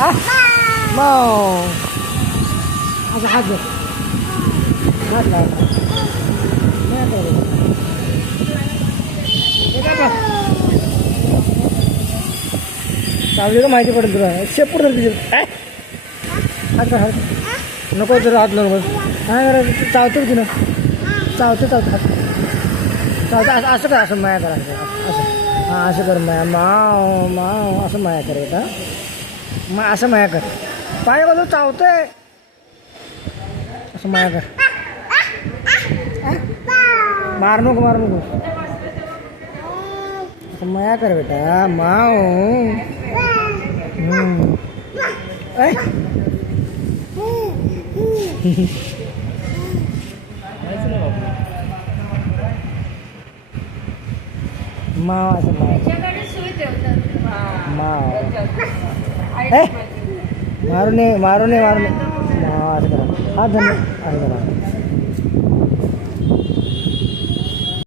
आ माव असं हात धर हात लाव नाही करायचं. चावली का माहिती पडेल तुला शेपूट धर तिथे काय हात कर हात नको तर हात नको काय करायचं चावतो की ना चावतो चावतो हात चावतो असं कर असं माया करा असं हां असं कर माया माव माव असं माया कर बेटा मग असं माया कर पाय बाजू चावतोय असं माया कर मार नको असं माया कर बेटा माव माव असं माव मारू नये माव असं करा हात धर असं करा